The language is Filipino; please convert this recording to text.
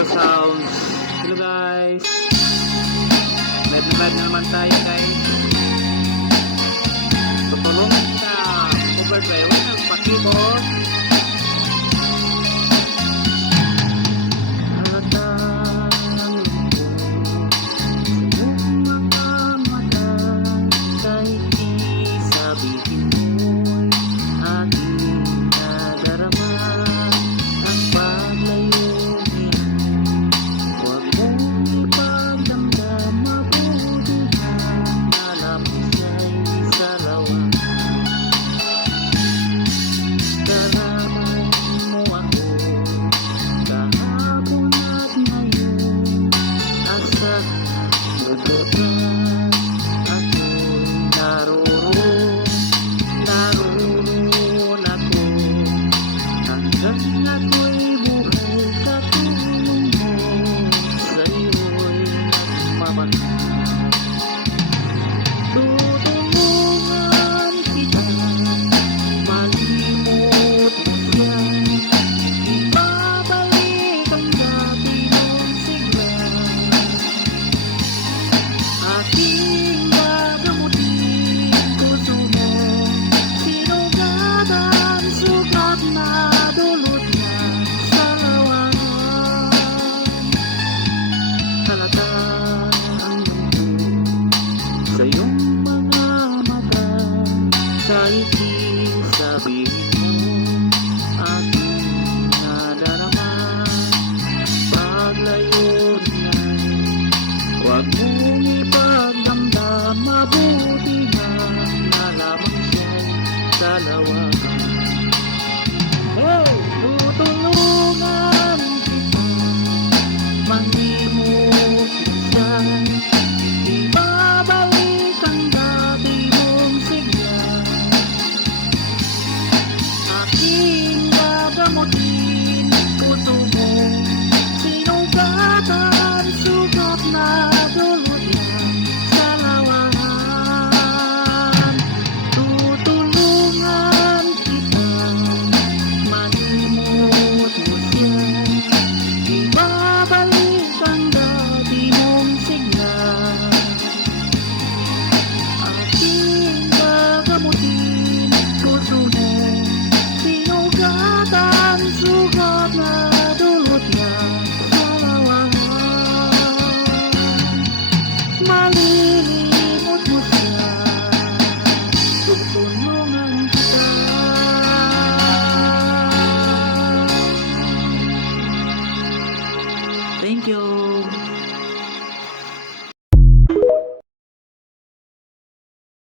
Metal sounds. Hello guys. Live na naman tayo guys. Tutulungan kita. Overdrive ng pakibot. Kahit di sabihin mo, aking nadarama. Paglayo niya'y huwag mong ipagdamdam. Mabuti na lamang siya'y dalawahan. Oh! Tutulungan kita, manimot siya'y ibabalik ang dati mong sigla. Aking gagamutin puso mo, sinugatan, sugat na dulot yan sa lawahan. Tutulungan kita, manimot mo siya, ibabalik ang dati mong sigla. Aking gagamutin puso mo, sinugatan, sugat na dulot niya sa lawahan. Malilimot mo siya, tutulungan kita. Thank you.